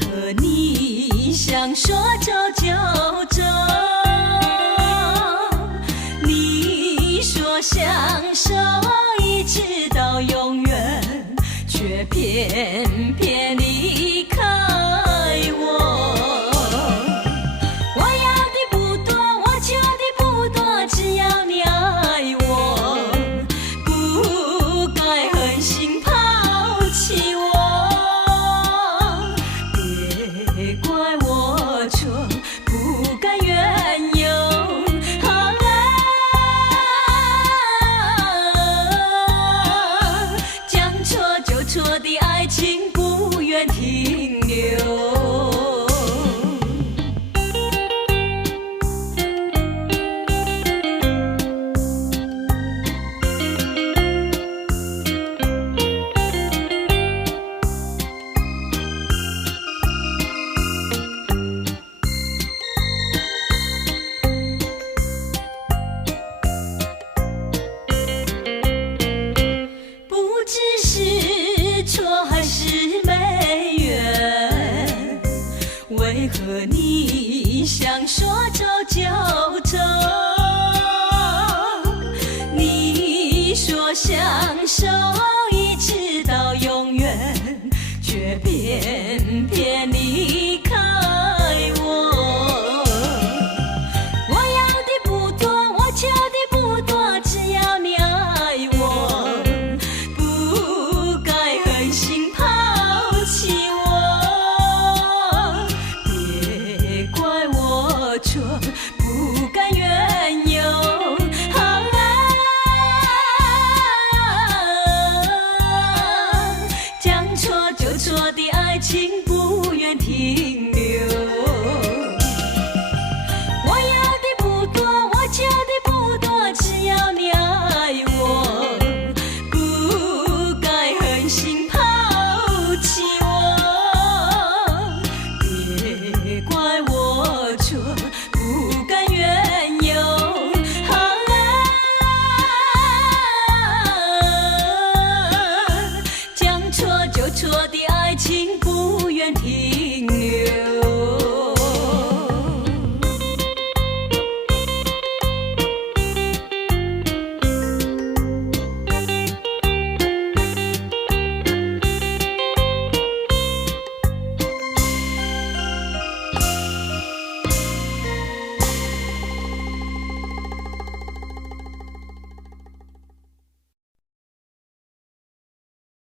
何你想说走就走？你说相守一直到永远，却偏偏离开我。我要的不多，我求的不多，只要你爱我，不该狠心抛弃我。别怪我错，不该怨尤。将错就错的爱情不愿停留。为何你想说走就走？你说相守一直到永远，却偏偏离开我。我要的不多，我求的不多，只要你爱我，不该狠心抛弃我。错，不该怨尤。将错就错的爱情不愿停。